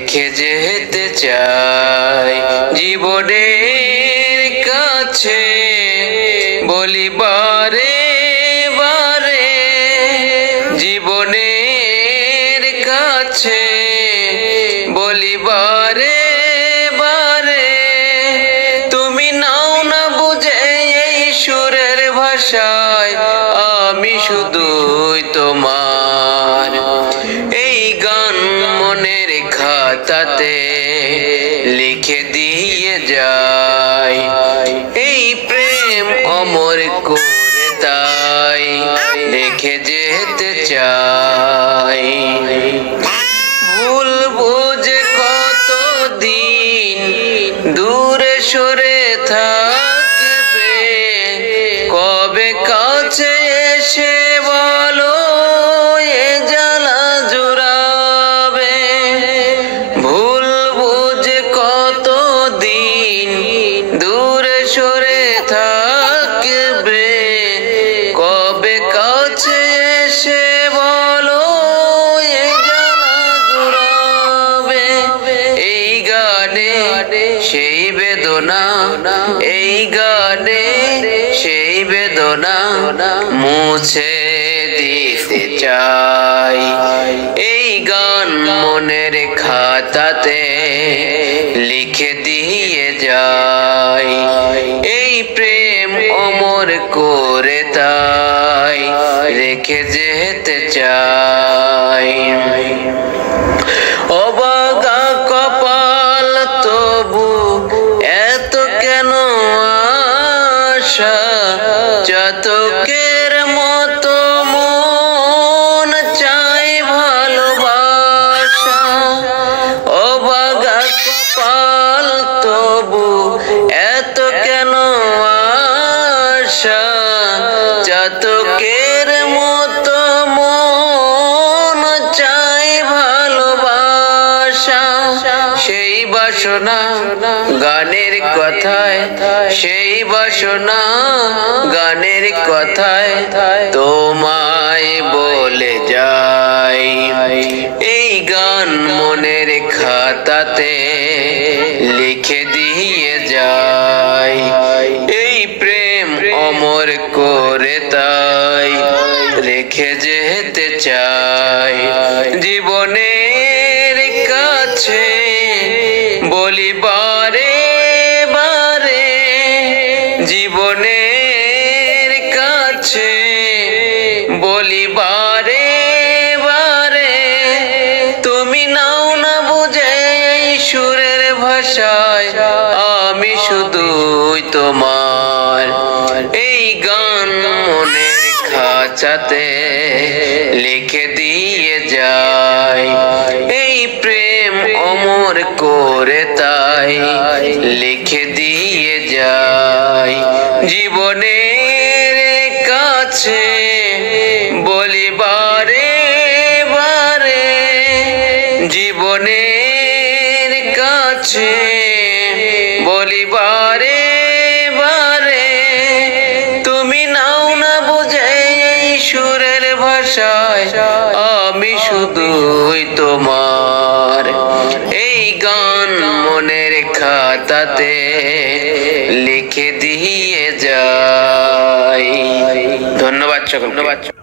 রেখে যেতে চাই জীবনের কাছে বলি বারে বারে, জীবনের কাছে বলি বারে বারে, তুমি নাও না বুঝে এই সুরের ভাষায়, আমি শুধুই তোমার। এই গান মনের খাতাতে লিখে দিয়ে যাই, এই প্রেম অমর করে তাই রেখে যেতে চাই। ভুল বুঝে কতদিন দূরে সরে থাকবে, কবে কাছে এসে বলো এ জ্বালা জুড়াবে। ভুল বুঝে কতদিন দূরে সরে থাকবে, কবে কাছে এসে বলো এ জ্বালা জুড়াবে। এই গানে সেই বেদনা, এই গানে সেই বেদনা মুছে দিতে চাই। এই গান মনের খাতাতে লিখে দিয়ে যাই, এই প্রেম অমর করে তাই রেখে যেতে চাই। অবাগা কপাল তবু এত কেন আশা, চাতকের মতো মন চাই ভালোবাসা। অবাগা কপাল তবু এত কেন আশা, চাতকের মতো মন চাই ভালোবাসা। সেই বাসনা গানের কথায়, সেই বাসনা গানের কথায় তোমায় বলে যাই। এই গান মনের খাতাতে লিখে দিয়ে যাই, এই প্রেম অমর করে তাই রেখে যেতে চাই। জীবনের কাছে বলি বারে বারে, জীবনের কাছে বলি বারে বারে, তুমি নাও না বুঝে এই সুরের ভাষায়, আমি শুধুই তোমার। এই গান মনের খাতাতে লিখে দিয়ে যাই, এই প্রেম অমর করে তাই লিখে দিয়ে যাই। জীবনের কাছে বলি বারে বারে, জীবনের কাছে বলি বারে বারে, তুমি নাও না বুঝে এই সুরের ভাষায়, আমি শুধুই তোমার। এই গান মনের খাতাতে লিখে দিয়ে যাই। ধন্যবাদ সকলকে।